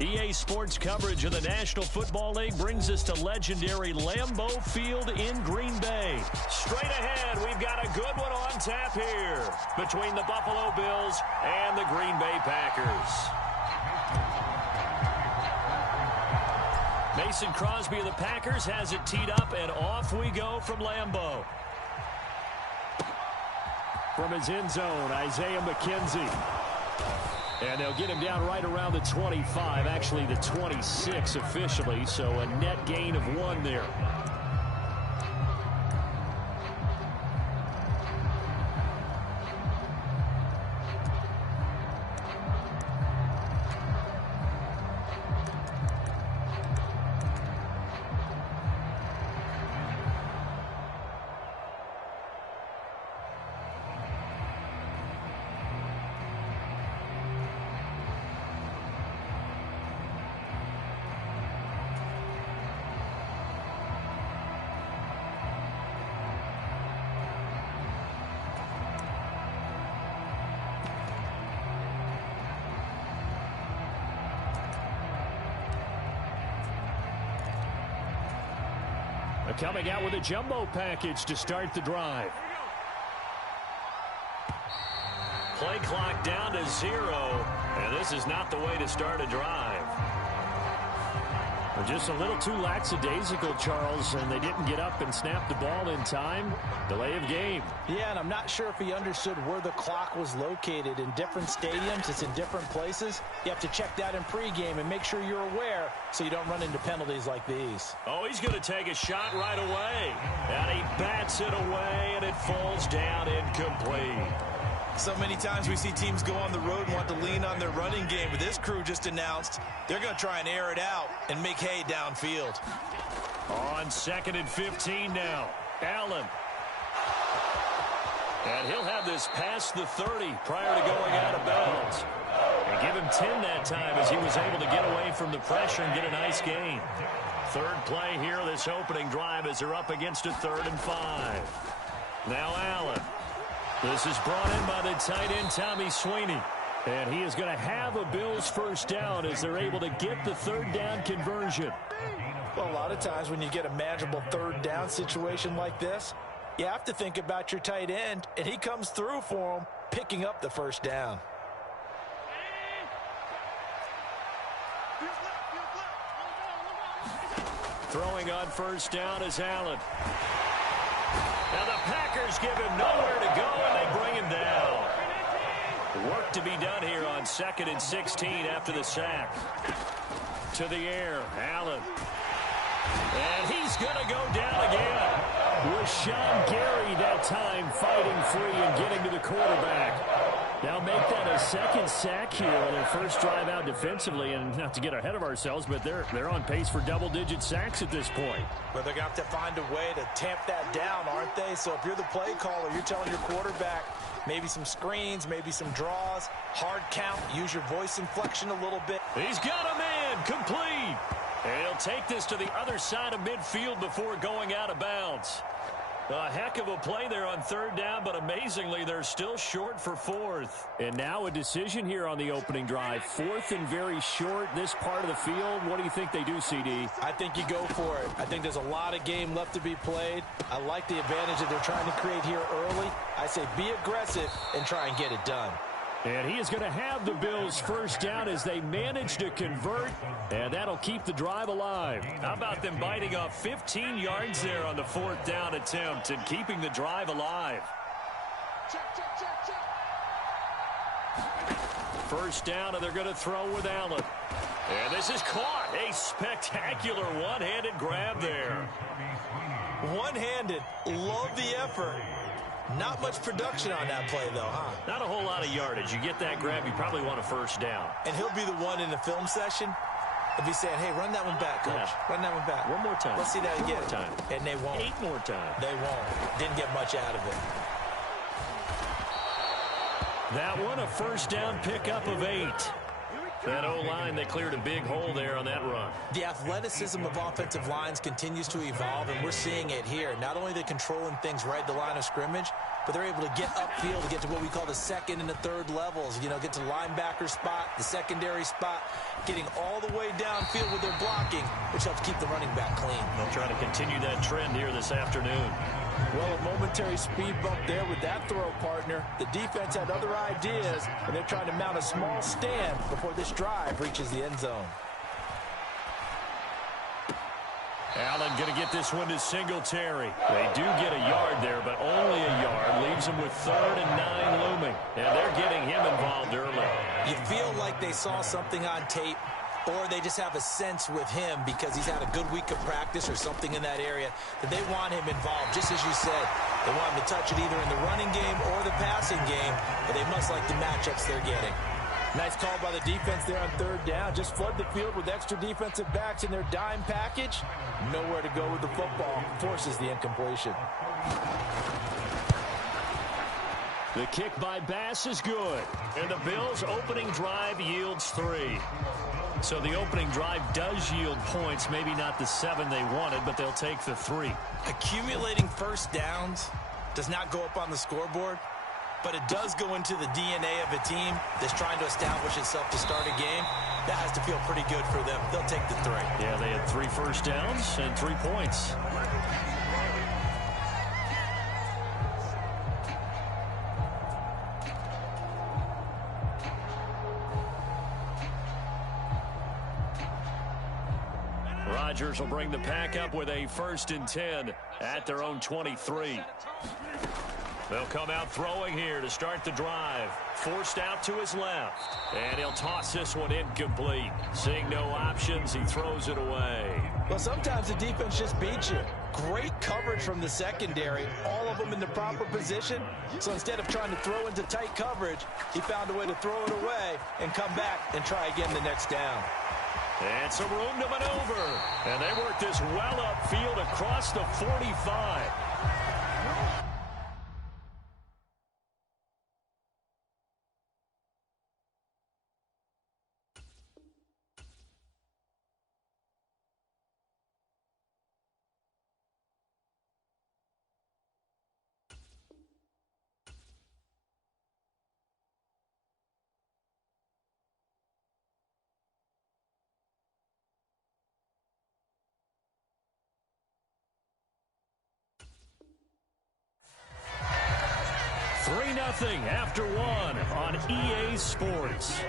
EA Sports coverage of the National Football League brings us to legendary Lambeau Field in Green Bay. Straight ahead, we've got a good one on tap here between the Buffalo Bills and the Green Bay Packers. Mason Crosby of the Packers has it teed up, and off we go from Lambeau. From his end zone, Isaiah McKenzie. And they'll get him down right around the 25, actually the 26 officially, so a net gain of 1 there. Coming out with a jumbo package to start the drive. Play clock down to 0, and this is not the way to start a drive. Just a little too lackadaisical, Charles, and they didn't get up and snap the ball in time. Delay of game. Yeah, and I'm not sure if he understood where the clock was located. In different stadiums, it's in different places. You have to check that in pregame and make sure you're aware so you don't run into penalties like these. Oh, he's going to take a shot right away. And he bats it away, and it falls down incomplete. So many times we see teams go on the road and want to lean on their running game, but this crew just announced they're going to try and air it out and make hay downfield. On 2nd and 15 now, Allen. And he'll have this past the 30 prior to going out of bounds. And give him 10 that time as he was able to get away from the pressure and get a nice gain. Third play here, this opening drive, as they're up against a 3rd and 5. Now Allen. This is brought in by the tight end, Tommy Sweeney. And he is going to have a Bills first down as they're able to get the 3rd down conversion. Well, a lot of times when you get a manageable 3rd down situation like this, you have to think about your tight end, and he comes through for him, picking up the first down. Throwing on first down is Allen. Now the Packers give him nowhere to go, and they bring him down. Work to be done here on 2nd and 16 after the sack. To the air, Allen. And he's going to go down again. Rashawn Gary that time fighting free and getting to the quarterback. Now make that a 2nd sack here on their first drive out defensively. And not to get ahead of ourselves, but they're on pace for double-digit sacks at this point. Well, they're going to have to find a way to tamp that down, aren't they? So if you're the play caller, you're telling your quarterback maybe some screens, maybe some draws, hard count, use your voice inflection a little bit. He's got him in, complete. And he'll take this to the other side of midfield before going out of bounds. A heck of a play there on 3rd down, but amazingly, they're still short for 4th. And now a decision here on the opening drive. 4th and very short, this part of the field. What do you think they do, CD? I think you go for it. I think there's a lot of game left to be played. I like the advantage that they're trying to create here early. I say be aggressive and try and get it done. And he is going to have the Bills first down as they manage to convert, and that'll keep the drive alive. How about them biting off 15 yards there on the 4th down attempt and keeping the drive alive? First down, and they're going to throw with Allen. And this is caught. A spectacular one-handed grab there. One-handed. Love the effort. Not much production on that play, though, huh? Not a whole lot of yardage. You get that grab, you probably want a first down. And he'll be the one in the film session if he's saying, hey, run that one back, coach. Yeah. Run that one back. One more time. Let's see that again. One more time. And they won't. 8 more times. They won't. Didn't get much out of it. That one, a first down pickup of 8. That O-line, they cleared a big hole there on that run. The athleticism of offensive lines continues to evolve, and we're seeing it here. Not only are they controlling things right at the line of scrimmage, but they're able to get upfield to get to what we call the second and the third levels. You know, get to the linebacker spot, the secondary spot, getting all the way downfield with their blocking, which helps keep the running back clean. They'll try to continue that trend here this afternoon. Well, a momentary speed bump there with that throw, partner. The defense had other ideas, and they're trying to mount a small stand before this drive reaches the end zone. Allen going to get this one to Singletary. They do get a yard there, but only a yard. Leaves them with 3rd and 9 looming. And they're getting him involved early. You feel like they saw something on tape, or they just have a sense with him because he's had a good week of practice or something in that area that they want him involved. Just as you said, they want him to touch it either in the running game or the passing game, but they must like the matchups they're getting. Nice call by the defense there on 3rd down. Just flood the field with extra defensive backs in their dime package. Nowhere to go with the football. Forces the incompletion. The kick by Bass is good. And the Bills' opening drive yields 3. So the opening drive does yield points. Maybe not the 7 they wanted, but they'll take the 3. Accumulating first downs does not go up on the scoreboard, but it does go into the DNA of a team that's trying to establish itself to start a game. That has to feel pretty good for them. They'll take the 3. Yeah, they had 3 first downs and 3 points. Rodgers will bring the pack up with a 1st and 10 at their own 23. They'll come out throwing here to start the drive. Forced out to his left. And he'll toss this one incomplete. Seeing no options, he throws it away. Well, sometimes the defense just beats you. Great coverage from the secondary. All of them in the proper position. So instead of trying to throw into tight coverage, he found a way to throw it away and come back and try again the next down. And some room to maneuver. And they work this well upfield across the 45. Nothing after 1 on EA Sports.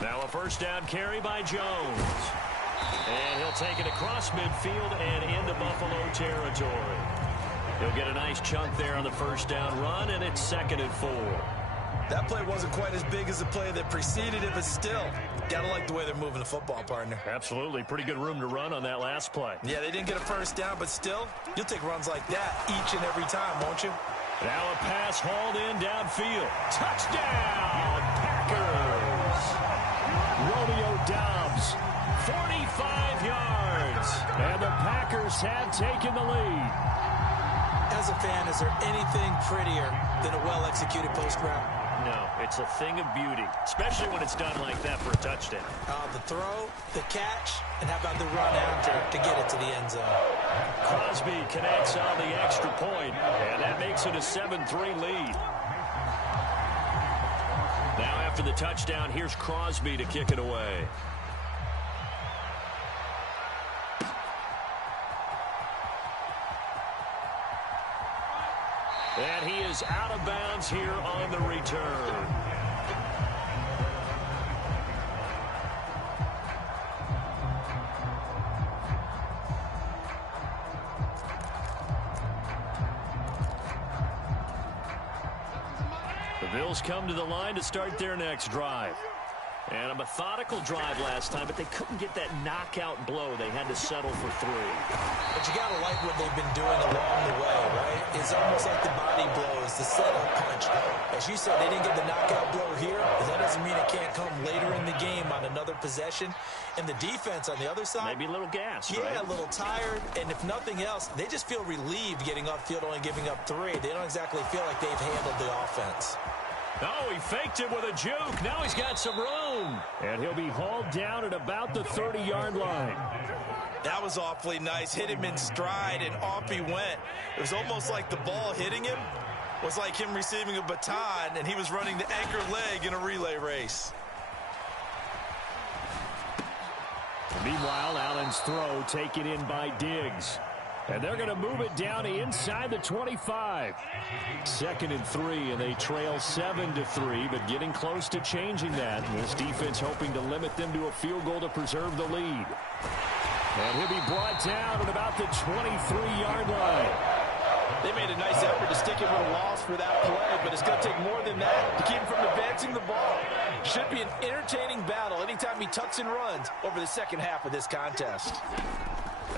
Now a first down carry by Jones. And he'll take it across midfield and into Buffalo territory. He'll get a nice chunk there on the first down run, and it's 2nd and 4. That play wasn't quite as big as the play that preceded it, but still, gotta like the way they're moving the football, partner. Absolutely. Pretty good room to run on that last play. Yeah, they didn't get a first down, but still, you'll take runs like that each and every time, won't you? Now a pass hauled in downfield. Touchdown, Packers! Romeo Doubs, 45 yards. And the Packers have taken the lead. As a fan, is there anything prettier than a well-executed post route? No, it's a thing of beauty, especially when it's done like that for a touchdown. The throw, the catch, and how about the run after to get it to the end zone? Crosby connects on the extra point, and that makes it a 7-3 lead. Now after the touchdown, here's Crosby to kick it away. And he is out of bounds here on the return. The Bills come to the line to start their next drive. And a methodical drive last time, but they couldn't get that knockout blow. They had to settle for 3. But you got to like what they've been doing along the way, right? It's almost like the body blows, the setup punch. As you said, they didn't get the knockout blow here, but that doesn't mean it can't come later in the game on another possession. And the defense on the other side, maybe a little gas, yeah, right? A little tired. And if nothing else, they just feel relieved getting upfield, only giving up 3. They don't exactly feel like they've handled the offense. Oh, he faked it with a juke. Now he's got some room. And he'll be hauled down at about the 30-yard line. That was awfully nice. Hit him in stride, and off he went. It was almost like the ball hitting him was like him receiving a baton, and he was running the anchor leg in a relay race. Meanwhile, Allen's throw taken in by Diggs. And they're going to move it down inside the 25. 2nd and 3, and they trail 7-3, but getting close to changing that. And this defense hoping to limit them to a field goal to preserve the lead. And he'll be brought down at about the 23-yard line. They made a nice effort to stick him with a loss for that play, but it's going to take more than that to keep him from advancing the ball. Should be an entertaining battle anytime he tucks and runs over the second half of this contest.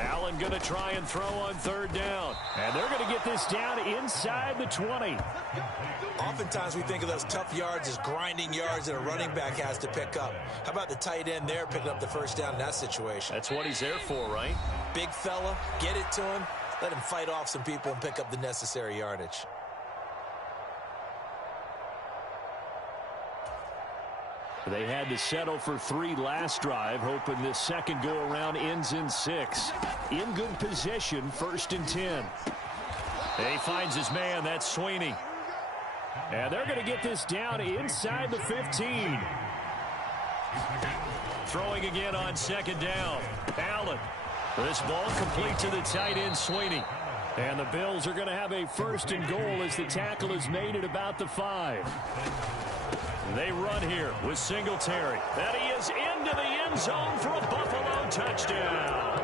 Allen going to try and throw on 3rd down. And they're going to get this down inside the 20. Oftentimes we think of those tough yards as grinding yards that a running back has to pick up. How about the tight end there picking up the 1st down in that situation? That's what he's there for, right? Big fella, get it to him, let him fight off some people and pick up the necessary yardage. They had to settle for 3 last drive, hoping this second go-around ends in 6. In good position, 1st and 10. He finds his man, that's Sweeney. And they're going to get this down inside the 15. Throwing again on 2nd down. Allen. This ball complete to the tight end, Sweeney. And the Bills are going to have a 1st and goal as the tackle is made at about the 5. They run here with Singletary. And he is into the end zone for a Buffalo touchdown.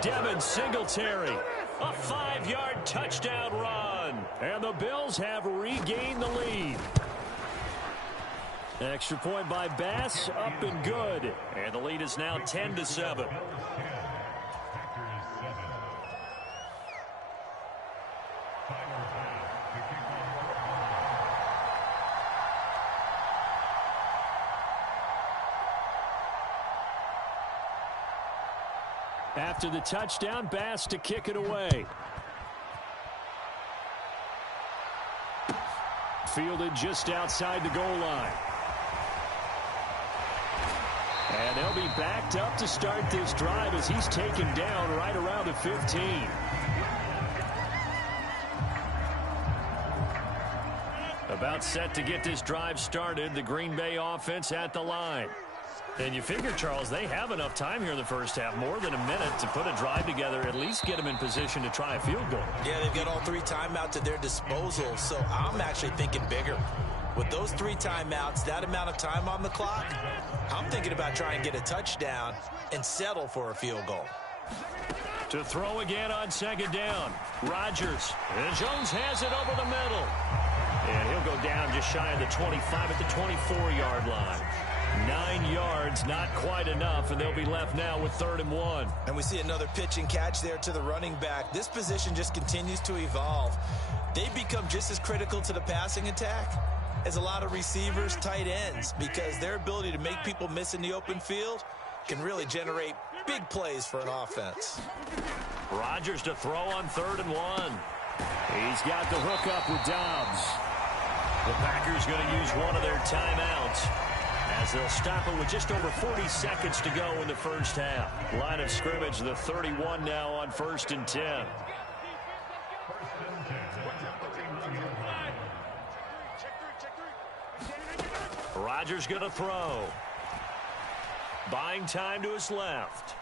Devin Singletary, a 5-yard touchdown run. And the Bills have regained the lead. Extra point by Bass, up and good. And the lead is now 10-7. After the touchdown, Bass to kick it away. Fielded just outside the goal line. And they'll be backed up to start this drive as he's taken down right around the 15. About set to get this drive started, the Green Bay offense at the line. And you figure, Charles, they have enough time here in the first half, more than a minute, to put a drive together, at least get them in position to try a field goal. Yeah, they've got all 3 timeouts at their disposal, so I'm actually thinking bigger. With those 3 timeouts, that amount of time on the clock, I'm thinking about trying to get a touchdown and settle for a field goal. To throw again on 2nd down, Rodgers. And Jones has it over the middle. And he'll go down just shy of the 25 at the 24-yard line. 9 yards, not quite enough, and they'll be left now with 3rd and 1. And we see another pitch and catch there to the running back. This position just continues to evolve. They become just as critical to the passing attack as a lot of receivers, tight ends, because their ability to make people miss in the open field can really generate big plays for an offense. Rodgers to throw on 3rd and 1. He's got the hook up with Dobbs. The Packers going to use one of their timeouts as they'll stop it with just over 40 seconds to go in the first half. Line of scrimmage, the 31 now on 1st and 10. Rodgers going to throw. Buying time to his left.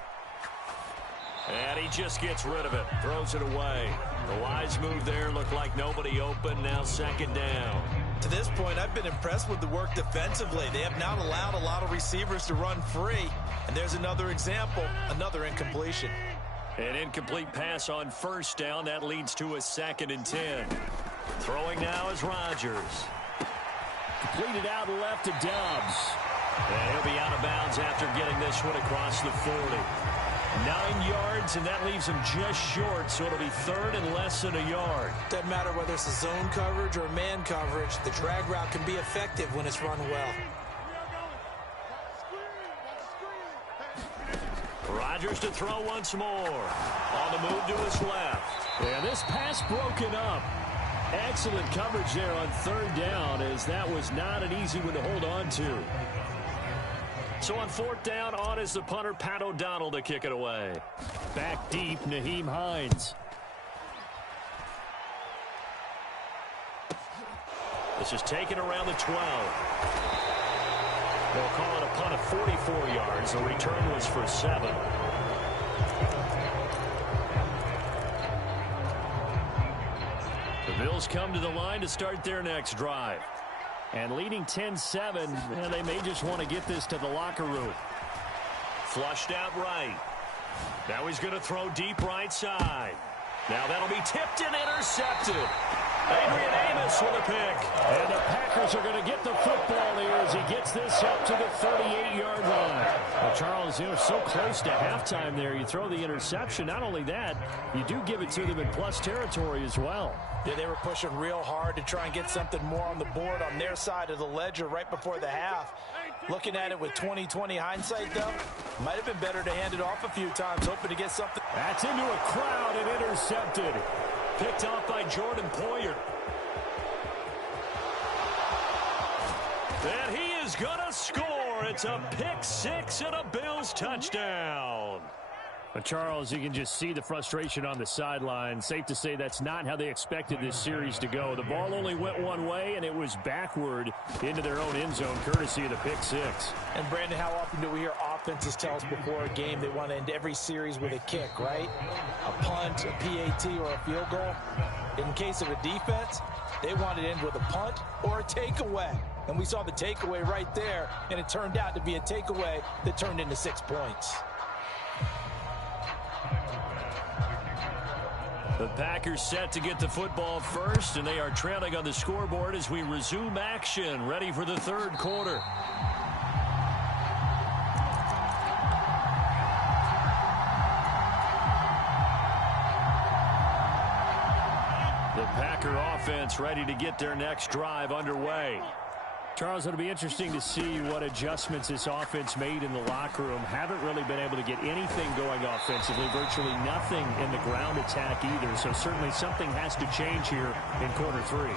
And he just gets rid of it. Throws it away. The wise move there. Looked like nobody open. Now 2nd down. To this point, I've been impressed with the work defensively. They have not allowed a lot of receivers to run free. And there's another example, another incompletion. An incomplete pass on 1st down. That leads to a 2nd and 10. Throwing now is Rodgers. Completed out left to Dobbs. of bounds after getting this one across the 40. 9 yards, and that leaves him just short, so it'll be third and less than a yard. Doesn't matter whether it's a zone coverage or man coverage. The drag route can be effective when it's run well. Rodgers to throw once more. On the move to his left. And this pass broken up. Excellent coverage there on third down, as that was not an easy one to hold on to. So on fourth down, on is the punter, Pat O'Donnell, to kick it away. Back deep, Nyheim Hines. This is taken around the 12. They'll call it a punt of 44 yards. The return was for 7. The Bills come to the line to start their next drive. And leading 10-7, and they may just want to get this to the locker room. Flushed out right. Now he's going to throw deep right side. Now that'll be tipped and intercepted. Adrian Amos with a pick. And the Packers are going to get the football here as he gets this up to the 38-yard line. Well, Charles, you're so close to halftime there. You throw the interception. Not only that, you do give it to them in plus territory as well. Yeah, they were pushing real hard to try and get something more on the board on their side of the ledger right before the half. Looking at it with 20/20 hindsight, though, might have been better to hand it off a few times, hoping to get something. That's into a crowd and intercepted. Picked off by Jordan Poyer. And he is going to score. It's a pick six and a Bills touchdown. But Charles, you can just see the frustration on the sideline. Safe to say that's not how they expected this series to go. The ball only went one way, and it was backward into their own end zone, courtesy of the pick six. And, Brandon, how often do we hear offenses tell us before a game they want to end every series with a kick, right? A punt, a PAT, or a field goal. In case of a defense, they want to end with a punt or a takeaway. And we saw the takeaway right there, and it turned out to be a takeaway that turned into 6 points. The Packers set to get the football first, and they are trailing on the scoreboard as we resume action, ready for the third quarter. The Packer offense ready to get their next drive underway. Charles, it'll be interesting to see what adjustments this offense made in the locker room. Haven't really been able to get anything going offensively, virtually nothing in the ground attack either. So certainly something has to change here in quarter 3.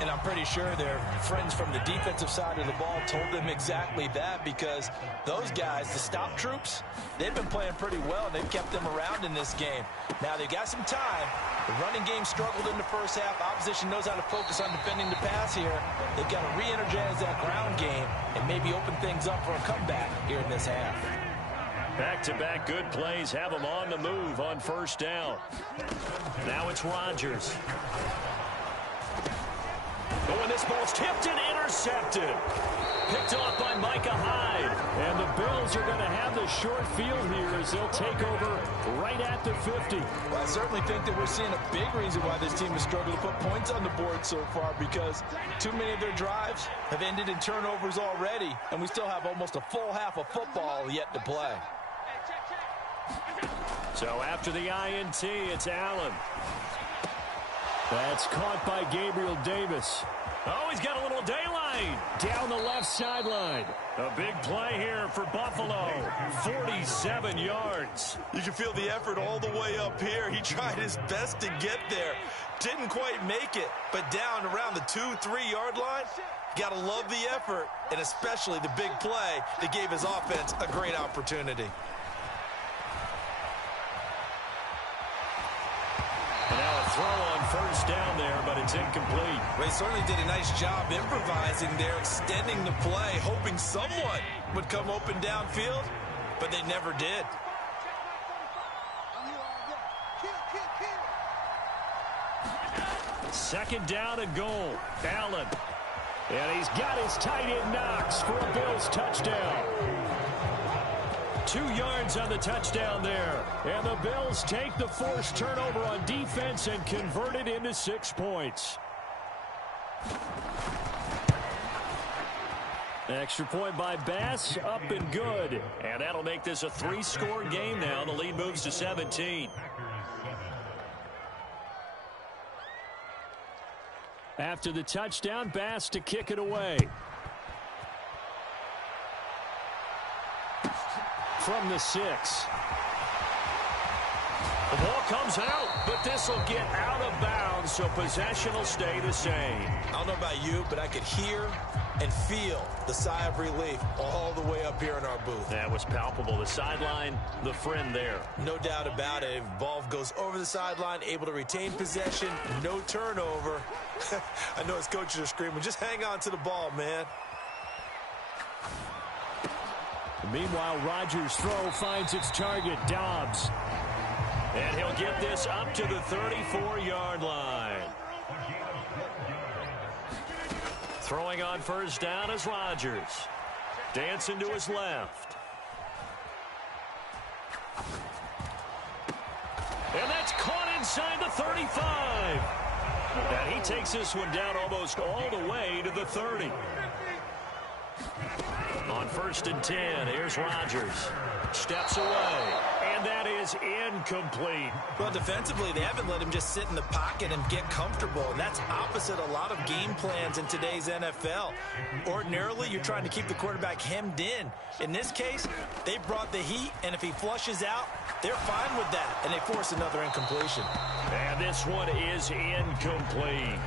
And I'm pretty sure their friends from the defensive side of the ball told them exactly that, because those guys, the stop troops, they've been playing pretty well, and they've kept them around in this game. Now, they've got some time. The running game struggled in the first half. Opposition knows how to focus on defending the pass here. They've got to re-energize that ground game and maybe open things up for a comeback here in this half. Back-to-back good plays have them on the move on first down. Now it's Rodgers. Oh, and this ball's tipped and intercepted. Picked off by Micah Hyde. And the Bills are going to have the short field here as they'll take over right at the 50. Well, I certainly think that we're seeing a big reason why this team has struggled to put points on the board so far, because too many of their drives have ended in turnovers already, and we still have almost a full half of football yet to play. So after the INT, it's Allen. That's caught by Gabriel Davis. Oh, he's got a little daylight Down the left sideline. A big play here for Buffalo. 47 yards. You can feel the effort all the way up here. He tried his best to get there. Didn't quite make it, but down around the 2-3 yard line. Got to love the effort, and especially the big play that gave his offense a great opportunity. And now a throw on first down there, but it's incomplete. They certainly did a nice job improvising there, extending the play, hoping someone would come open downfield, but they never did. Second down and goal. Allen. And he's got his tight end Knox for a Bills touchdown. 2 yards on the touchdown there. And the Bills take the forced turnover on defense and convert it into 6 points. Extra point by Bass, up and good. And that'll make this a 3-score game now. The lead moves to 17. After the touchdown, Bass to kick it away. From the 6. The ball comes out, but this will get out of bounds, so possession will stay the same. I don't know about you, but I could hear and feel the sigh of relief all the way up here in our booth. That was palpable. The sideline, the friend there. No doubt about it. If ball goes over the sideline, able to retain possession, no turnover. I know his coaches are screaming, just hang on to the ball, man. Meanwhile, Rodgers' throw finds its target, Dobbs. And he'll get this up to the 34-yard line. Throwing on first down is Rodgers. Dancing to his left. And that's caught inside the 35. And he takes this one down almost all the way to the 30. On first and 10, here's Rodgers. Steps away, and that is incomplete. Well, defensively, they haven't let him just sit in the pocket and get comfortable, and that's opposite a lot of game plans in today's NFL. Ordinarily, you're trying to keep the quarterback hemmed in. In this case, they brought the heat, and if he flushes out, they're fine with that, and they force another incompletion. And this one is incomplete.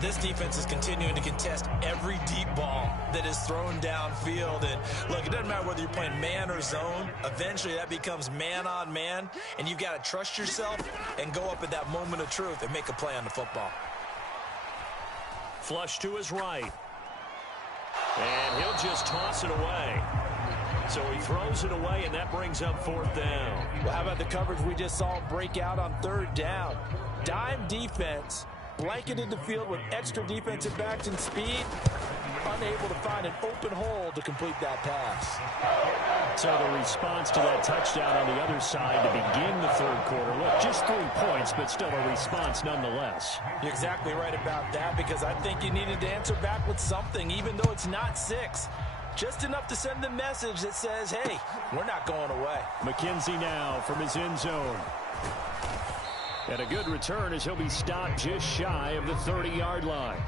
This defense is continuing to contest every deep ball that is thrown downfield. And look, it doesn't matter whether you're playing man or zone. Eventually, that becomes man on man. And you've got to trust yourself and go up at that moment of truth and make a play on the football. Flush to his right. And he'll just toss it away. So he throws it away, and that brings up fourth down. Well, how about the coverage we just saw break out on third down? Dime defense. Blanketed the field with extra defensive backs and speed, unable to find an open hole to complete that pass. So the response to that touchdown on the other side to begin the third quarter. Look, just 3 points, but still a response nonetheless. You're exactly right about that, because I think you needed to answer back with something, even though it's not 6. Just enough to send the message that says, hey, we're not going away. McKenzie now from his end zone. And a good return as he'll be stopped just shy of the 30-yard line.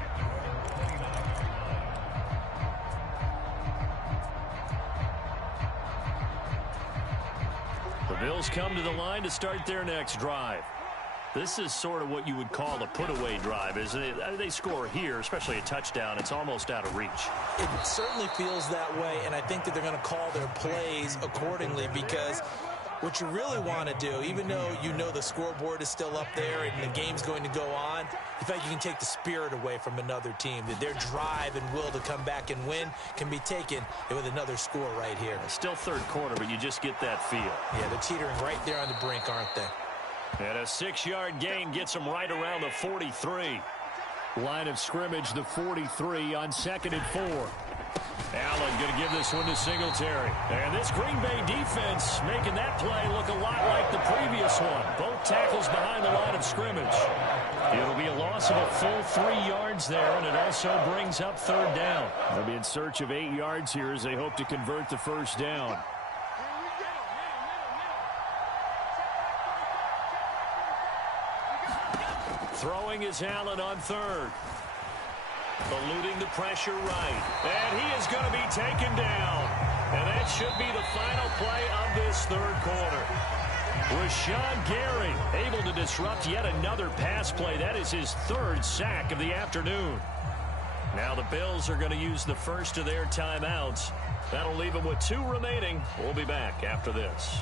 The Bills come to the line to start their next drive. This is sort of what you would call a put-away drive, isn't it? They score here, especially a touchdown. It's almost out of reach. It certainly feels that way, and I think that they're going to call their plays accordingly, because what you really want to do, even though you know the scoreboard is still up there and the game's going to go on, you feel like you can take the spirit away from another team. That their drive and will to come back and win can be taken with another score right here. It's still third quarter, but you just get that feel. Yeah, they're teetering right there on the brink, aren't they? And a 6-yard gain gets them right around the 43. Line of scrimmage, the 43 on 2nd and 4. Allen going to give this one to Singletary. And this Green Bay defense making that play look a lot like the previous one. Both tackles behind the line of scrimmage. It'll be a loss of a full 3 yards there, and it also brings up third down. They'll be in search of 8 yards here as they hope to convert the first down. Throwing is Allen on third. Eluding the pressure right. And he is going to be taken down. And that should be the final play of this third quarter. Rashawn Gary able to disrupt yet another pass play. That is his 3rd sack of the afternoon. Now the Bills are going to use the first of their timeouts. That'll leave them with 2 remaining. We'll be back after this.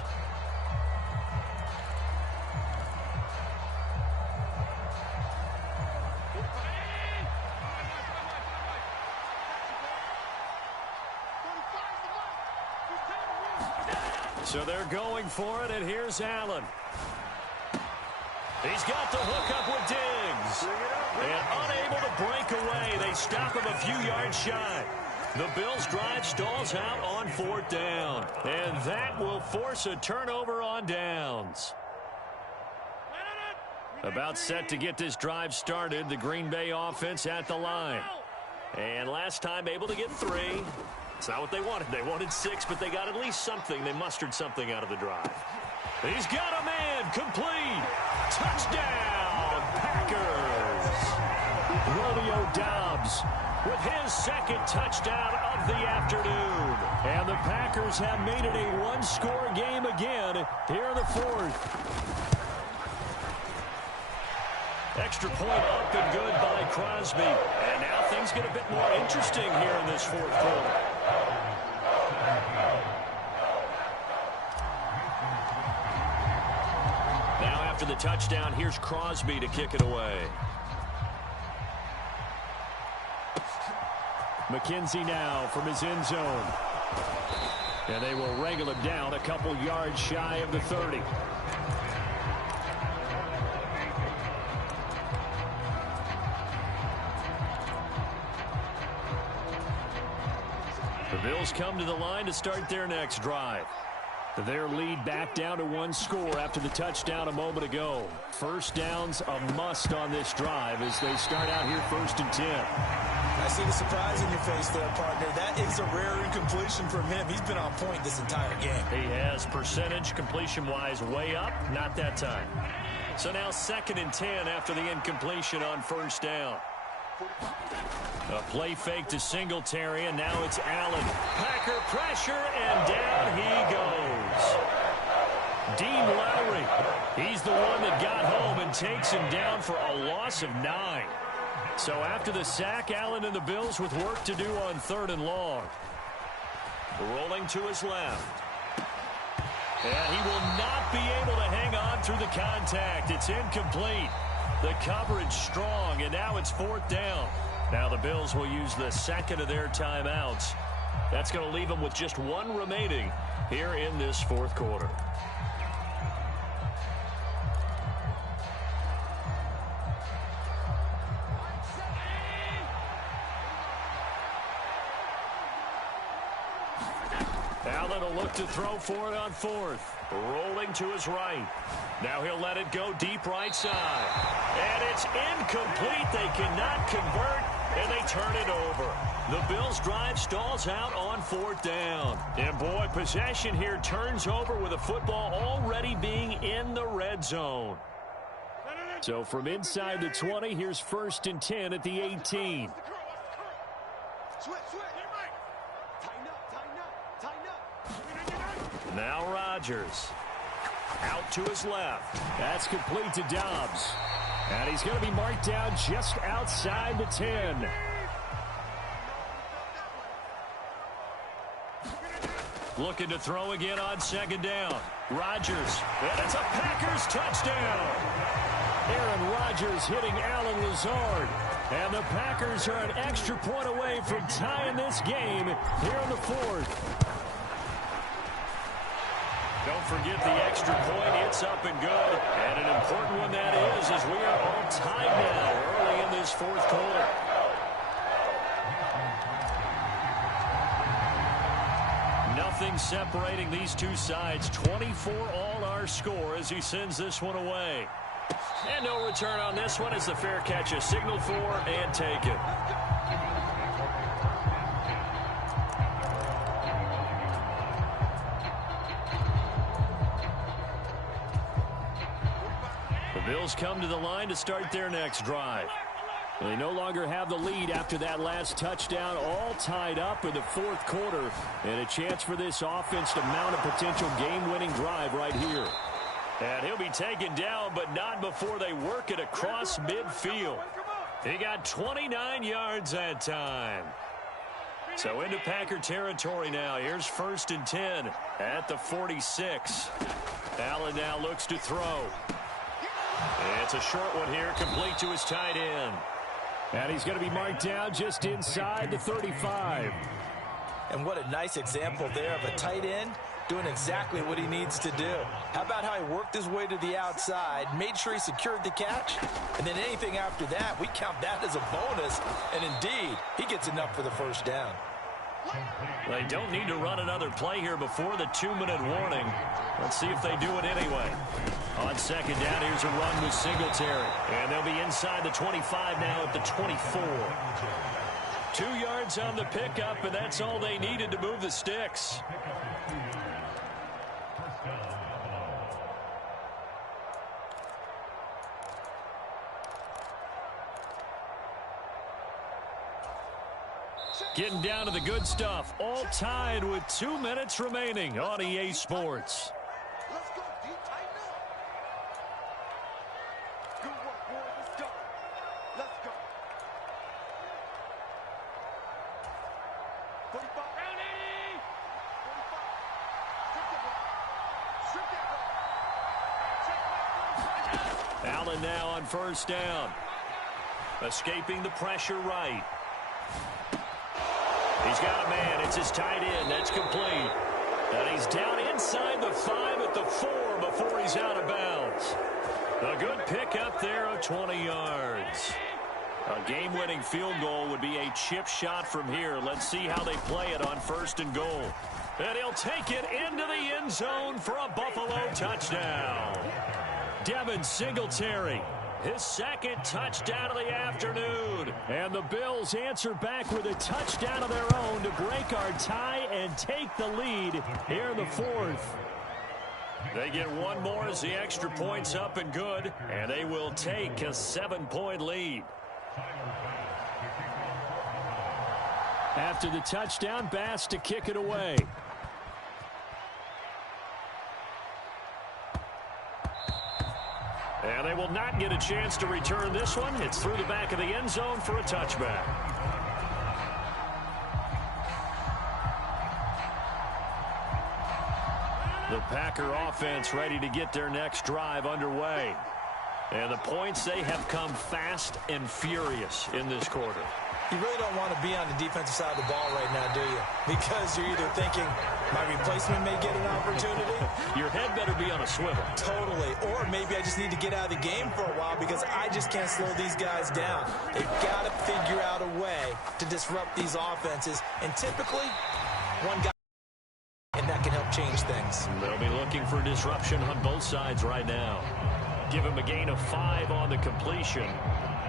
So they're going for it, and here's Allen. He's got the hook up with Diggs. And unable to break away. They stop him a few yards shy. The Bills' drive stalls out on 4th down. And that will force a turnover on downs. About set to get this drive started. The Green Bay offense at the line. And last time able to get 3. It's not what they wanted. They wanted 6, but they got at least something. They mustered something out of the drive. He's got a man. Complete. Touchdown, Packers. Romeo Doubs with his second touchdown of the afternoon. And the Packers have made it a one-score game again here in the fourth. Extra point up and good by Crosby. And now things get a bit more interesting here in this fourth quarter. Now after the touchdown, here's Crosby to kick it away. McKenzie now from his end zone. And they will wrangle him down a couple yards shy of the 30. The Bills come to the line to start their next drive. Their lead back down to 1 score after the touchdown a moment ago. First down's a must on this drive as they start out here 1st and 10. I see the surprise in your face there, partner. That is a rare incompletion from him. He's been on point this entire game. He has percentage completion-wise way up, not that time. So now 2nd and 10 after the incompletion on 1st down. A play fake to Singletary, and now it's Allen. Packer pressure, and down he goes. Dean Lowry, he's the one that got home and takes him down for a loss of 9. So after the sack, Allen and the Bills with work to do on 3rd and long. Rolling to his left. And he will not be able to hang on through the contact. It's incomplete. The coverage strong, and now it's 4th down. Now the Bills will use the second of their timeouts. That's going to leave them with just 1 remaining here in this 4th quarter. Allen will look to throw for it on 4th. Rolling to his right. Now he'll let it go deep right side. And it's incomplete. They cannot convert, and they turn it over. The Bills' drive stalls out on 4th down. And boy, possession here turns over with the football already being in the red zone. So from inside the 20, here's 1st and 10 at the 18. Now Rodgers. Out to his left. That's complete to Doubs. And he's going to be marked down just outside the 10. Looking to throw again on 2nd down. Rodgers. And it's a Packers touchdown. Aaron Rodgers hitting Allen Lazard. And the Packers are an extra point away from tying this game here in the 4th. Don't forget the extra point. It's up and good. And an important one that is, as we are all tied now early in this 4th quarter. Nothing separating these two sides. 24 all our score as he sends this one away. And no return on this one as the fair catch is signaled for and taken. Bills come to the line to start their next drive. They no longer have the lead after that last touchdown, all tied up in the 4th quarter, and a chance for this offense to mount a potential game-winning drive right here. And he'll be taken down, but not before they work it across midfield. He got 29 yards that time. So into Packer territory now. Here's 1st and 10 at the 46. Allen now looks to throw. It's a short one here, complete to his tight end. And he's going to be marked down just inside the 35. And what a nice example there of a tight end doing exactly what he needs to do. How about how he worked his way to the outside, made sure he secured the catch, and then anything after that, we count that as a bonus. And indeed, he gets enough for the 1st down. They don't need to run another play here before the 2-minute warning. Let's see if they do it anyway. On 2nd down, here's a run with Singletary. And they'll be inside the 25 now at the 24. 2 yards on the pickup, and that's all they needed to move the sticks. Getting down to the good stuff. All tied with 2 minutes remaining on EA Sports. Let's go. Deep, tighten up. Good work, boys. Let's go. Let's go. 45. Round 80. 45. Strip that ball. Strip that ball. Allen now on first down. Escaping the pressure right. He's got a man. It's his tight end. That's complete. And he's down inside the 5 at the 4 before he's out of bounds. A good pickup there of 20 yards. A game-winning field goal would be a chip shot from here. Let's see how they play it on first and goal. And he'll take it into the end zone for a Buffalo touchdown. Devin Singletary. His second touchdown of the afternoon. And the Bills answer back with a touchdown of their own to break our tie and take the lead here in the 4th. They get one more as the extra point's up and good, and they will take a 7-point lead. After the touchdown, Bass to kick it away. And they will not get a chance to return this one. It's through the back of the end zone for a touchback. The Packer offense ready to get their next drive underway. And the points, they have come fast and furious in this quarter. You really don't want to be on the defensive side of the ball right now, do you? Because you're either thinking, my replacement may get an opportunity. Your head better be on a swivel. Totally. Or maybe I just need to get out of the game for a while because I just can't slow these guys down. They've got to figure out a way to disrupt these offenses. And typically, one guy, and that can help change things. They'll be looking for disruption on both sides right now. Give him a gain of 5 on the completion.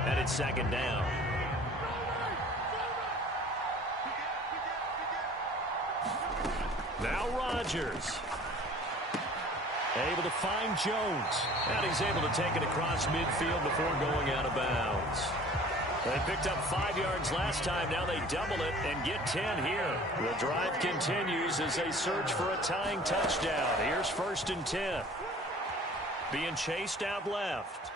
And it's second down. Now Rodgers. Able to find Jones. And he's able to take it across midfield before going out of bounds. They picked up 5 yards last time. Now they double it and get 10 here. The drive continues as they search for a tying touchdown. Here's first and 10. Being chased out left.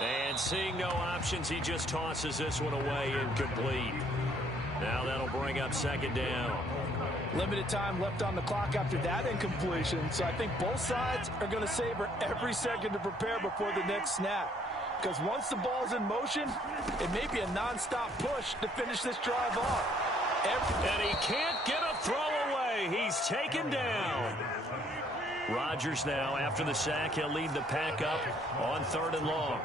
And seeing no options, he just tosses this one away incomplete. Now that'll bring up second down. Limited time left on the clock after that incompletion, so I think both sides are going to savor every second to prepare before the next snap. Because once the ball's in motion, it may be a nonstop push to finish this drive off. And he can't get a throw away. He's taken down. Rodgers now, after the sack, he'll lead the pack up on 3rd and long.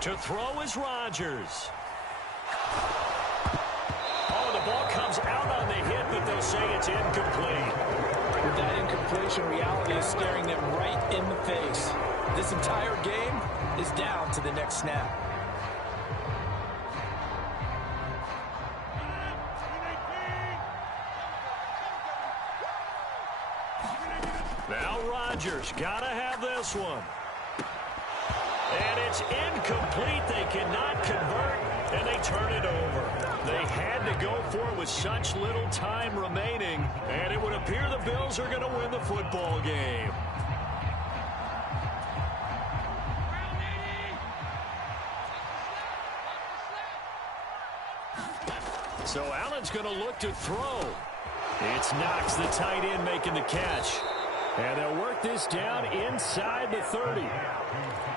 To throw is Rodgers. The ball comes out on the hit, but they'll say it's incomplete. With that incompletion, reality is staring them right in the face. This entire game is down to the next snap. Now Rodgers, gotta have this one. And it's incomplete. They cannot convert, and they turn it over. They had to go for it with such little time remaining, and it would appear the Bills are going to win the football game. So Allen's going to look to throw. It's Knox, the tight end, making the catch. And they'll work this down inside the 30.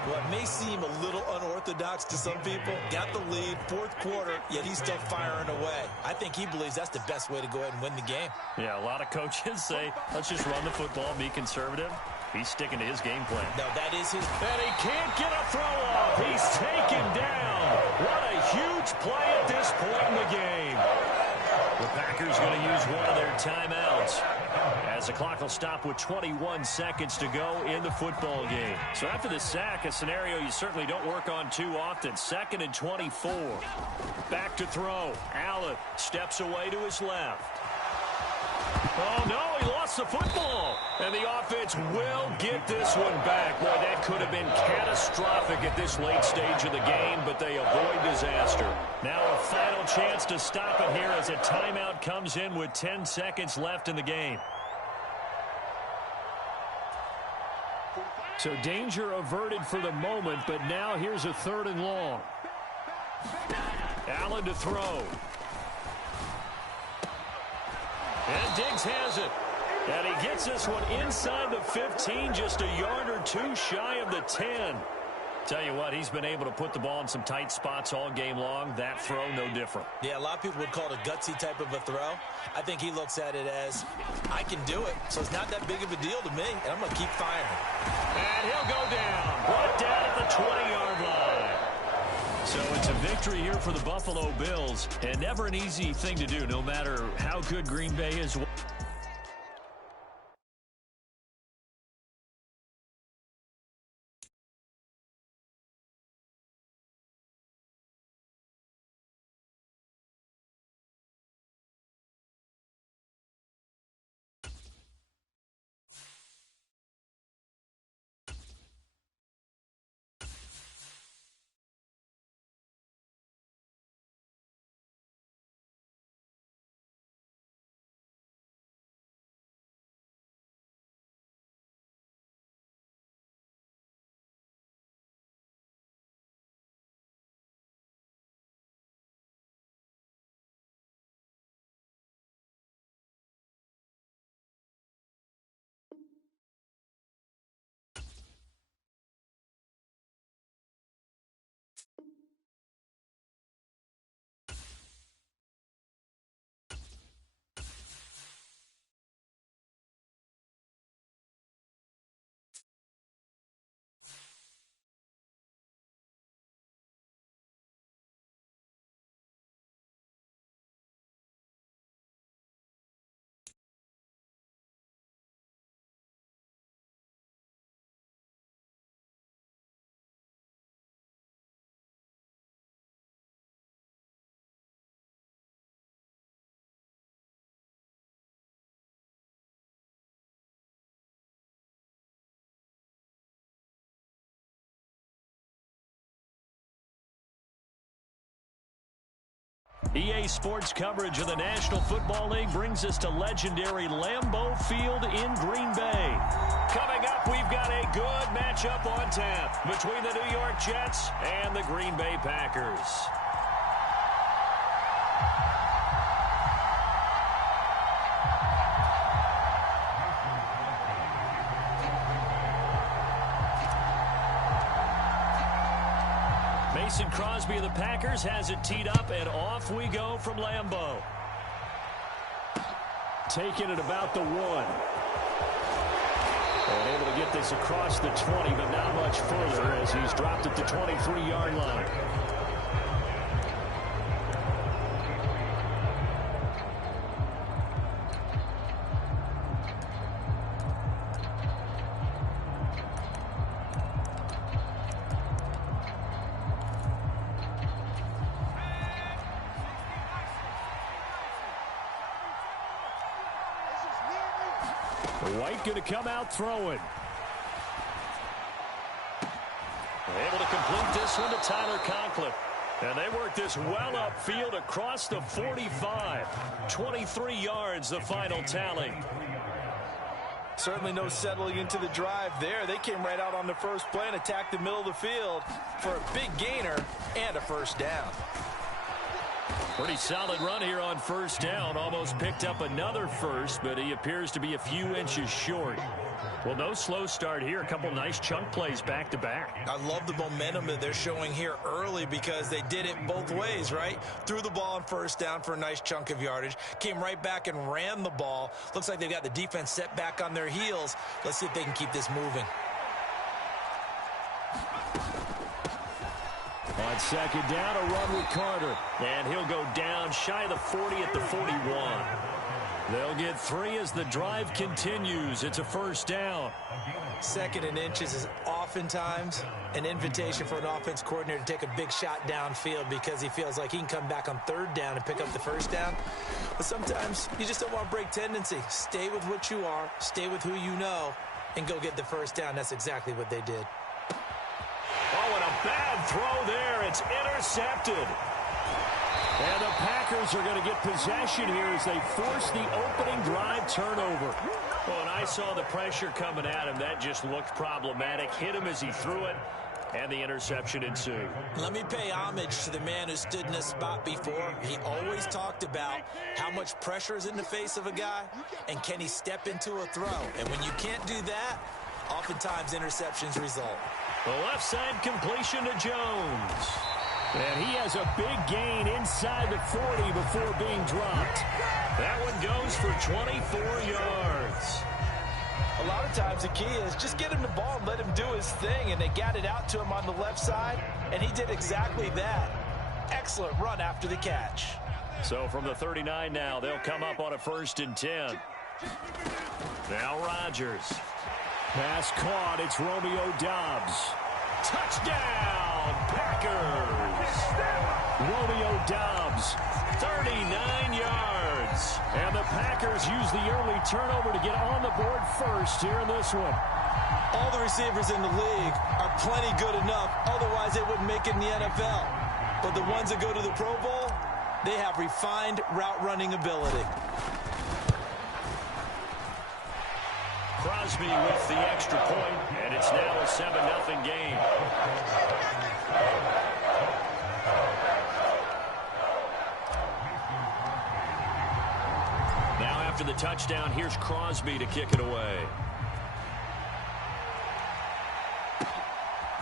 Well, it may seem a little unorthodox to some people. Got the lead, 4th quarter, yet he's still firing away. I think he believes that's the best way to go ahead and win the game. Yeah, a lot of coaches say, let's just run the football and be conservative. He's sticking to his game plan. No, that is his. And he can't get a throw off. He's taken down. What a huge play at this point in the game. The Packers going to use one of their timeouts as the clock will stop with 21 seconds to go in the football game. So after the sack, a scenario you certainly don't work on too often. 2nd and 24. Back to throw. Allen steps away to his left. Oh, no, he lost the football. And the offense will get this one back. Boy, that could have been catastrophic at this late stage of the game, but they avoid disaster. Now a final chance to stop it here as a timeout comes in with 10 seconds left in the game. So danger averted for the moment, but now here's a 3rd and long. Allen to throw. And Diggs has it. And he gets this one inside the 15, just a yard or two shy of the 10. Tell you what, he's been able to put the ball in some tight spots all game long. That throw, no different. Yeah, a lot of people would call it a gutsy type of a throw. I think he looks at it as, I can do it, so it's not that big of a deal to me, and I'm going to keep firing. And he'll go down. Brought down at the 20-yard line. So it's a victory here for the Buffalo Bills, and never an easy thing to do, no matter how good Green Bay is. EA Sports coverage of the National Football League brings us to legendary Lambeau Field in Green Bay. Coming up, we've got a good matchup on tap between the New York Jets and the Green Bay Packers. Mason Crosby of the Packers has it teed up, and off we go from Lambeau. Taking it about the 1. And able to get this across the 20, but not much further as he's dropped at the 23-yard line. White going to come out throwing. Able to complete this one to Tyler Conklin. And they work this well upfield across the 45. 23 yards, the final tally. Certainly no settling into the drive there. They came right out on the first play and attacked the middle of the field for a big gainer and a first down. Pretty solid run here on first down. Almost picked up another first, but he appears to be a few inches short. Well, no slow start here. A couple nice chunk plays back-to-back. I love the momentum that they're showing here early because they did it both ways, right? Threw the ball on first down for a nice chunk of yardage. Came right back and ran the ball. Looks like they've got the defense set back on their heels. Let's see if they can keep this moving. On second down, a run with Carter. And he'll go down shy of the 40 at the 41. They'll get 3 as the drive continues. It's a first down. Second and inches is oftentimes an invitation for an offense coordinator to take a big shot downfield because he feels like he can come back on third down and pick up the first down. But sometimes you just don't want to break tendency. Stay with what you are, stay with who you know, and go get the first down. That's exactly what they did. Oh, and a bad throw there. It's intercepted. And the Packers are going to get possession here as they force the opening drive turnover. Well, and I saw the pressure coming at him. That just looked problematic. Hit him as he threw it, and the interception ensued. Let me pay homage to the man who stood in this spot before. He always talked about how much pressure is in the face of a guy, and can he step into a throw. And when you can't do that, oftentimes interceptions result. The left side completion to Jones. And he has a big gain inside the 40 before being dropped. That one goes for 24 yards. A lot of times the key is just get him the ball and let him do his thing, and they got it out to him on the left side, and he did exactly that. Excellent run after the catch. So from the 39 now, they'll come up on a 1st and 10. Now Rodgers. Pass caught. It's Romeo Doubs. Touchdown, Packers. Romeo Doubs, 39 yards. and the Packers use the early turnover to get on the board first here in this one. All the receivers in the league are plenty good enough, otherwise they wouldn't make it in the NFL. But the ones that go to the Pro Bowl, they have refined route running ability. Crosby with the extra point, and it's now a 7-0 game. Now after the touchdown, here's Crosby to kick it away.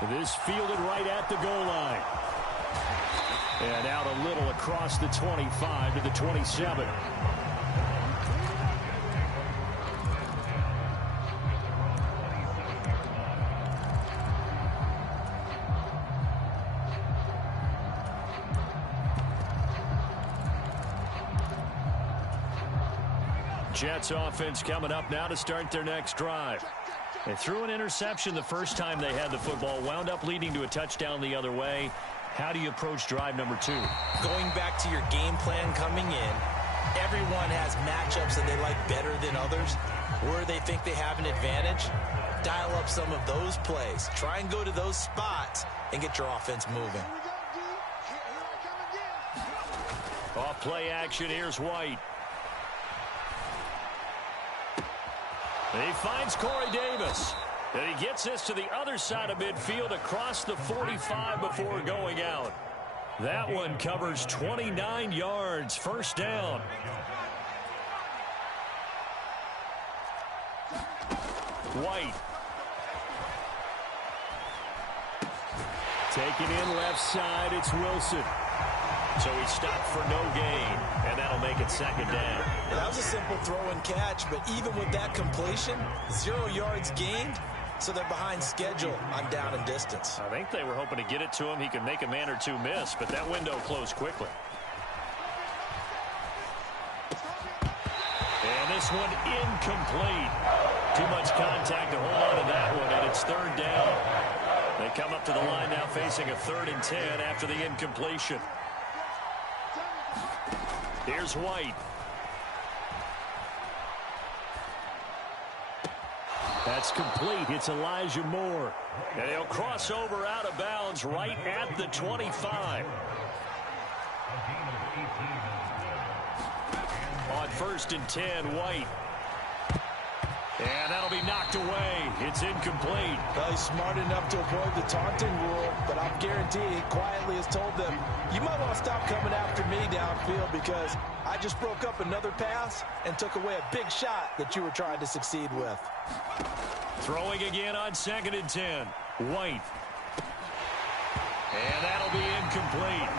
This fielded right at the goal line. And out a little across the 25 to the 27. Jets offense coming up now to start their next drive. They threw an interception the first time they had the football, wound up leading to a touchdown the other way. How do you approach drive number 2? Going back to your game plan coming in, everyone has matchups that they like better than others. Where they think they have an advantage, dial up some of those plays. Try and go to those spots and get your offense moving. Off play action, here's White. He finds Corey Davis. And he gets this to the other side of midfield across the 45 before going out. That one covers 29 yards. First down. White. Taken in left side, it's Wilson. So he stopped for no gain, and that'll make it second down. Well, that was a simple throw and catch, but even with that completion, 0 yards gained, so they're behind schedule on down and distance. I think they were hoping to get it to him. He could make a man or two miss, but that window closed quickly. And this one incomplete. Too much contact to hold on to that one, and it's third down. They come up to the line now facing a 3rd and 10 after the incompletion. Here's White. That's complete. It's Elijah Moore. And he'll cross over out of bounds right at the 25. On 1st and 10, White. And that'll be knocked away. It's incomplete. Well, he's smart enough to avoid the taunting rule, but I'm guaranteed he quietly has told them, you might want to stop coming after me downfield because I just broke up another pass and took away a big shot that you were trying to succeed with. Throwing again on 2nd and 10. White. And that'll be incomplete.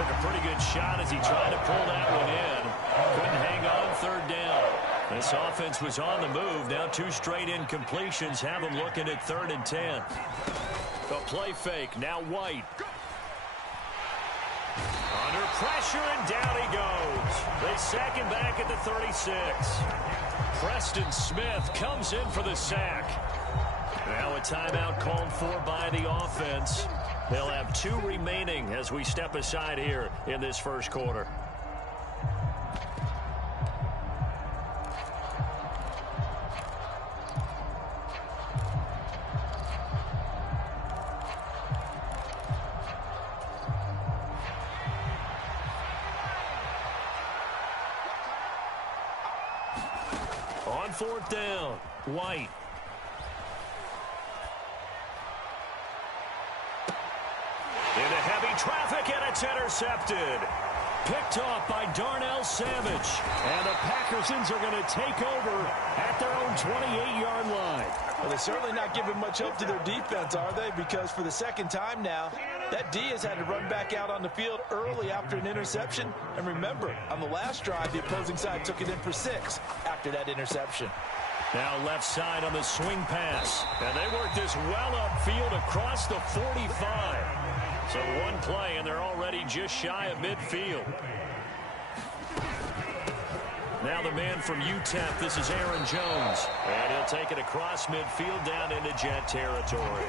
Took a pretty good shot as he tried to pull that one in. Couldn't hang on 3rd down. This offense was on the move. Now 2 straight incompletions have them looking at 3rd and 10. A play fake. Now White. Pressure, and down he goes. They sack him back at the 36. Preston Smith comes in for the sack. Now a timeout called for by the offense. They'll have 2 remaining as we step aside here in this first quarter. On 4th down, White. Into heavy traffic, and it's intercepted. Picked off by Darnell Savage. And the Packersons are going to take over at their own 28-yard line. Well, they're certainly not giving much hope to their defense, are they? Because for the second time now, that D has had to run back out on the field early after an interception. And remember, on the last drive, the opposing side took it in for 6 after that interception. Now left side on the swing pass. And they work this well upfield across the 45. So one play, and they're already just shy of midfield. Now the man from UTEP, this is Aaron Jones. And he'll take it across midfield down into Jet territory.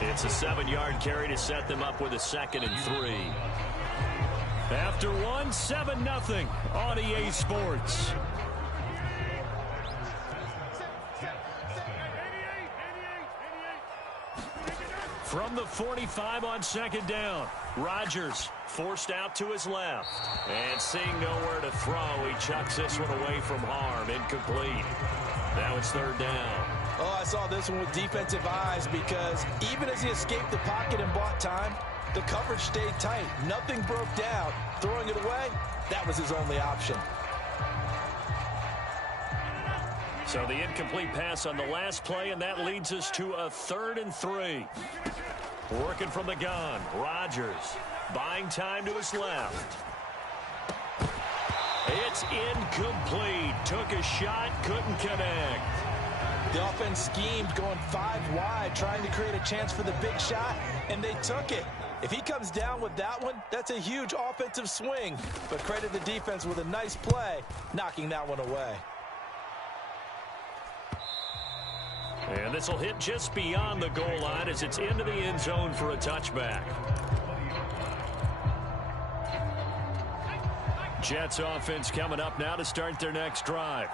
It's a 7-yard carry to set them up with a 2nd and 3. After one, 7-0 on EA Sports. From the 45 on 2nd down, Rodgers forced out to his left. And seeing nowhere to throw, he chucks this one away from harm. Incomplete. Now it's 3rd down. Oh, I saw this one with defensive eyes because even as he escaped the pocket and bought time, the coverage stayed tight. Nothing broke down. Throwing it away, that was his only option. So the incomplete pass on the last play, and that leads us to a 3rd and 3. Working from the gun, Rodgers buying time to his left. It's incomplete. Took a shot, couldn't connect. The offense schemed going 5 wide, trying to create a chance for the big shot, and they took it. If he comes down with that one, that's a huge offensive swing. But credit the defense with a nice play, knocking that one away. And this will hit just beyond the goal line as it's into the end zone for a touchback. Jets offense coming up now to start their next drive.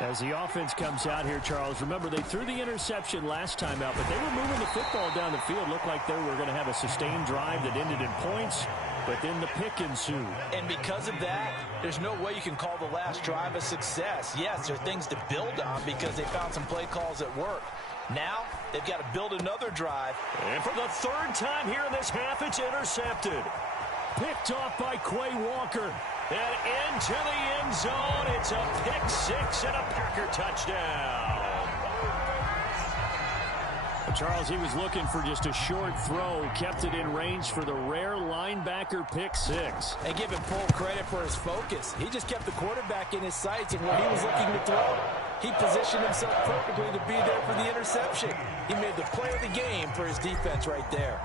As the offense comes out here, Charles, remember they threw the interception last time out, but they were moving the football down the field. Looked like they were going to have a sustained drive that ended in points, but then the pick ensued. And because of that, there's no way you can call the last drive a success. Yes, there are things to build on because they found some play calls that work. Now, they've got to build another drive. And for the 3rd time here in this half, it's intercepted. Picked off by Quay Walker. And into the end zone. It's a pick 6 and a Packer touchdown. Charles, he was looking for just a short throw, kept it in range for the rare linebacker pick 6. And give him full credit for his focus. He just kept the quarterback in his sights, and when he was looking to throw, he positioned himself perfectly to be there for the interception. He made the play of the game for his defense right there.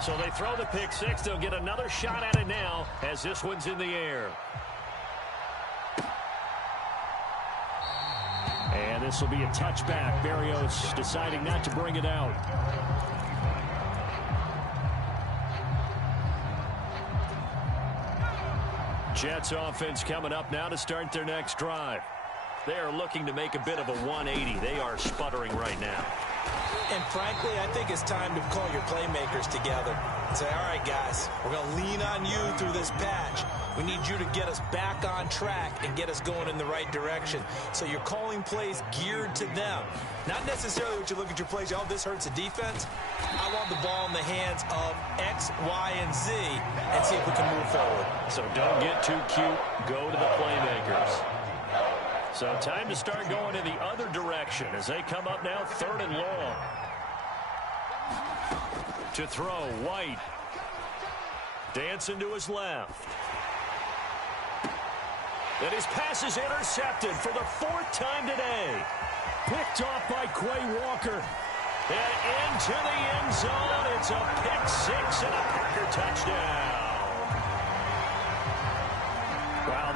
So they throw the pick 6. They'll get another shot at it now as this one's in the air. And this will be a touchback. Berrios deciding not to bring it out. Jets offense coming up now to start their next drive. They are looking to make a bit of a 180. They are sputtering right now. And frankly, I think it's time to call your playmakers together and say, all right, guys, we're going to lean on you through this patch. We need you to get us back on track and get us going in the right direction. So you're calling plays geared to them. Not necessarily what you look at your plays, oh, this hurts the defense. I want the ball in the hands of X, Y, and Z and see if we can move forward. So don't get too cute. Go to the playmakers. So time to start going in the other direction as they come up now 3rd and long. To throw, White. Dancing to his left. And his pass is intercepted for the 4th time today. Picked off by Quay Walker. And into the end zone. It's a pick 6 and a Packer touchdown.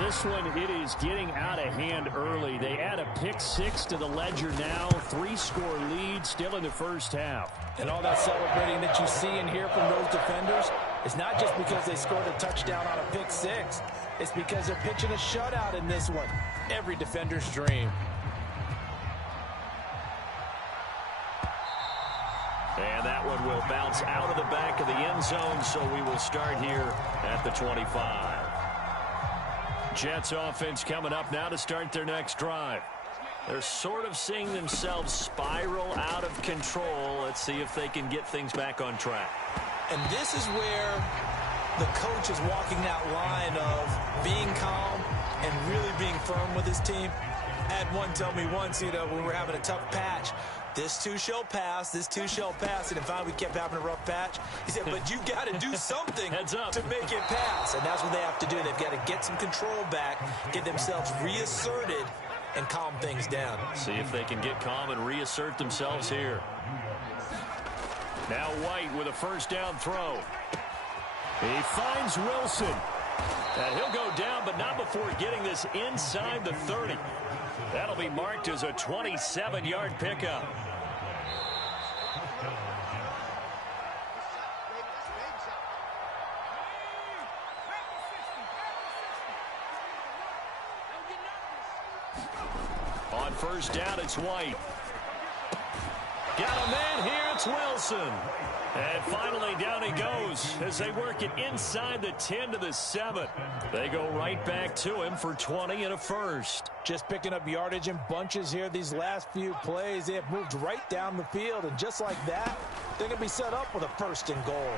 this one, it is getting out of hand early. They add a pick-6 to the ledger now. 3-score lead still in the first half. And all that celebrating that you see and hear from those defenders, it's not just because they scored a touchdown on a pick-6. It's because they're pitching a shutout in this one. Every defender's dream. And that one will bounce out of the back of the end zone, so we will start here at the 25. Jets offense coming up now to start their next drive. They're sort of seeing themselves spiral out of control. Let's see if they can get things back on track. And this is where the coach is walking that line of being calm and really being firm with his team. I had one tell me once, when we were having a tough patch, this too shall pass, this too shall pass. And if finally we kept having a rough patch, he said, but you've got to do something Heads up. to make it pass. And that's what they have to do. They've got to get some control back, get themselves reasserted, and calm things down. See if they can get calm and reassert themselves here. Now White with a first down throw. He finds Wilson. And he'll go down, but not before getting this inside the 30. That'll be marked as a 27-yard pickup. On first down, it's White. Got a man here, it's Wilson. And finally down he goes as they work it inside the 10 to the 7. They go right back to him for 20 and a first. Just picking up yardage in bunches here these last few plays. They have moved right down the field, and just like that, they're going to be set up with a first and goal.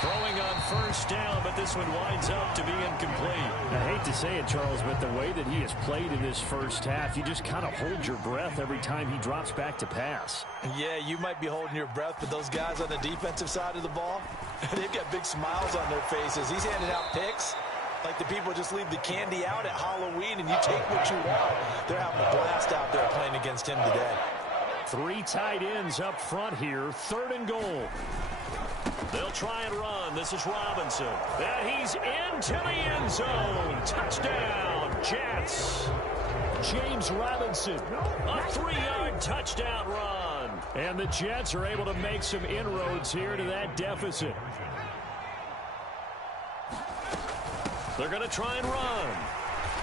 Throwing on first down, but this one winds up to be incomplete. I hate to say it, Charles, but the way that he has played in this first half, you just kind of hold your breath every time he drops back to pass. Yeah, you might be holding your breath, but those guys on the defensive side of the ball, they've got big smiles on their faces. He's handing out picks like the people just leave the candy out at Halloween and you take what you want. They're having a blast out there playing against him today. 3 tight ends up front here, 3rd and goal. They'll try and run. This is Robinson. And he's into the end zone. Touchdown, Jets. James Robinson. A 3-yard touchdown run. And the Jets are able to make some inroads here to that deficit. They're going to try and run.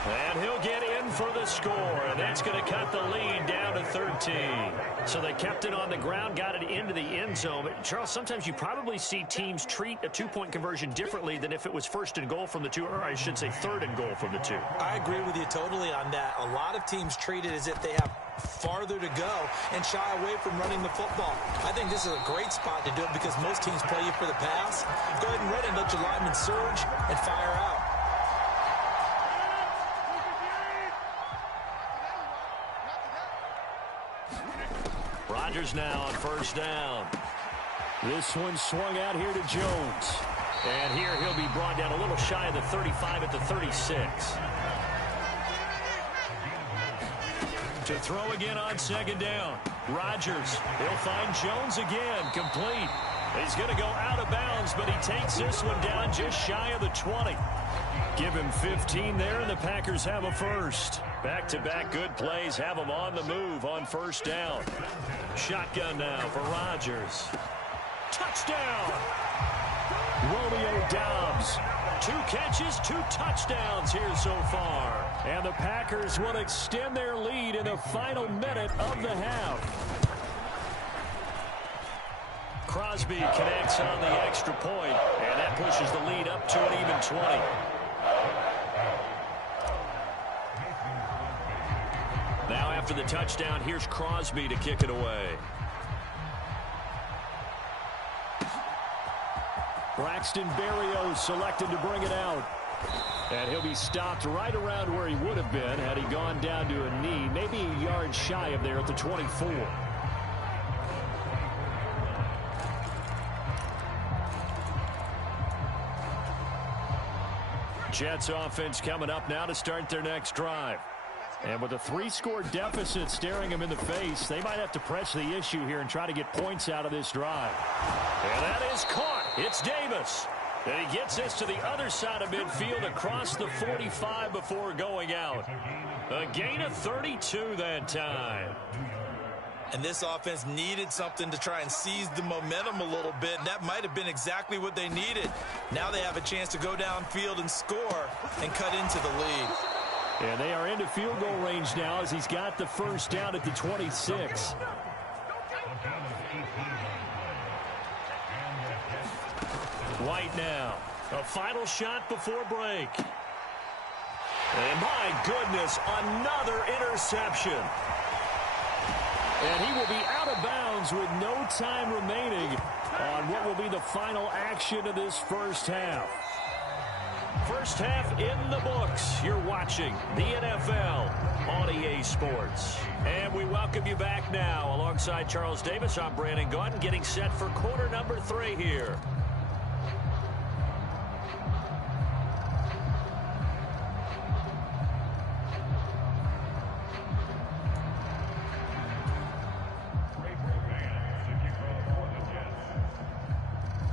And he'll get in for the score. And that's going to cut the lead down to 13. So they kept it on the ground, got it into the end zone. But Charles, sometimes you probably see teams treat a 2-point conversion differently than if it was 1st and goal from the 2, or I should say 3rd and goal from the 2. I agree with you totally on that. A lot of teams treat it as if they have farther to go and shy away from running the football. I think this is a great spot to do it because most teams play you for the pass. Go ahead and run it, let your linemen surge and fire out. Rodgers now on first down. This one swung out here to Jones. And here he'll be brought down a little shy of the 35 at the 36. To throw again on 2nd down. Rodgers, he'll find Jones again, complete. He's going to go out of bounds, but he takes this one down just shy of the 20. Give him 15 there, and the Packers have a first. Back-to-back good plays have them on the move on first down. Shotgun now for Rodgers. Touchdown! Romeo Doubs. 2 catches, 2 touchdowns here so far. And the Packers will extend their lead in the final minute of the half. Crosby connects on the extra point, and that pushes the lead up to an even 20. Now after the touchdown, here's Crosby to kick it away. Braxton Berrios selected to bring it out. And he'll be stopped right around where he would have been had he gone down to a knee, maybe a yard shy of there at the 24. Jets offense coming up now to start their next drive. And with a 3-score deficit staring him in the face, they might have to press the issue here and try to get points out of this drive. And that is caught. It's Davis. And he gets this to the other side of midfield across the 45 before going out. A gain of 32 that time. And this offense needed something to try and seize the momentum a little bit, and that might have been exactly what they needed. Now they have a chance to go downfield and score and cut into the lead. And they are into field goal range now as he's got the first down at the 26. White now. A final shot before break. And my goodness, another interception. And he will be out of bounds with no time remaining on what will be the final action of this first half. First half in the books. You're watching the NFL on EA Sports. And we welcome you back now. Alongside Charles Davis, I'm Brandon Gaudin, getting set for quarter number 3 here.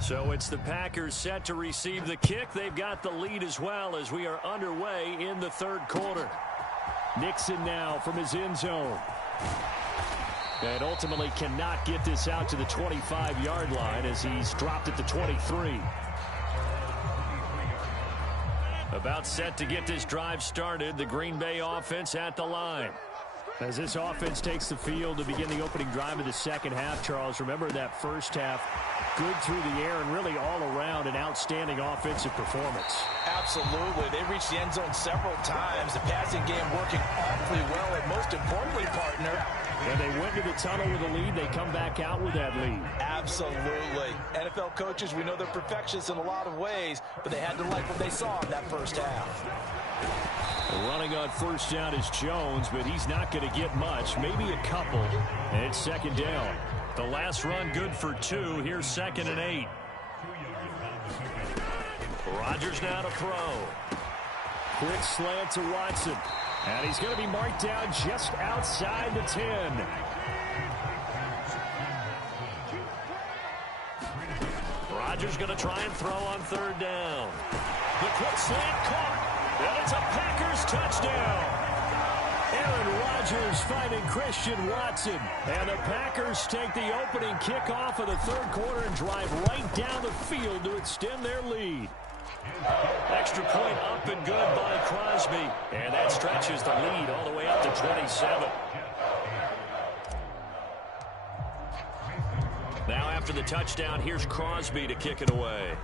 So it's the Packers set to receive the kick. They've got the lead as well as we are underway in the third quarter. Nixon now from his end zone. And ultimately cannot get this out to the 25-yard line as he's dropped at the 23. About set to get this drive started. The Green Bay offense at the line. As this offense takes the field to begin the opening drive of the second half, Charles, remember that first half, good through the air and really all around an outstanding offensive performance. Absolutely. They reached the end zone several times. The passing game working awfully well, and most importantly, partner, and they went to the tunnel with a lead. They come back out with that lead. Absolutely. NFL coaches, we know they're perfectionists in a lot of ways, but they had to like what they saw in that first half. Running on first down is Jones, but he's not going to get much, maybe a couple. And it's second down. The last run good for 2. Here's 2nd and 8. Rodgers now to throw. Quick slant to Watson. And he's going to be marked down just outside the 10. Rodgers going to try and throw on third down. The quick slant caught. And it's a Packers touchdown. Aaron Rodgers finding Christian Watson. And the Packers take the opening kickoff of the third quarter and drive right down the field to extend their lead. Extra point up and good by Crosby. And that stretches the lead all the way up to 27. Now after the touchdown, here's Crosby to kick it away.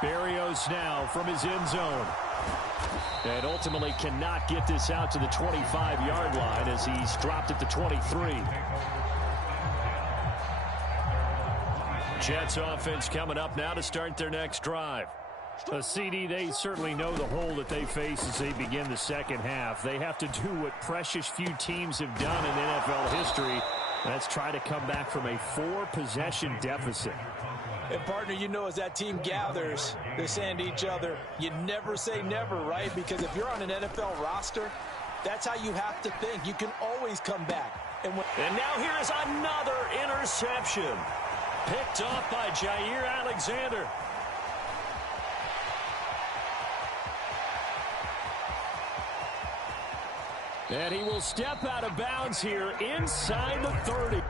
Berrios now from his end zone. And ultimately cannot get this out to the 25-yard line as he's dropped at the 23. Jets offense coming up now to start their next drive. A CD, they certainly know the hole that they face as they begin the second half. They have to do what precious few teams have done in NFL history. That's try to come back from a 4-possession deficit. And, partner, you know, as that team gathers, they're saying to each other, you never say never, right? Because if you're on an NFL roster, that's how you have to think. You can always come back. And now here is another interception. Picked off by Jair Alexander. And he will step out of bounds here inside the 30.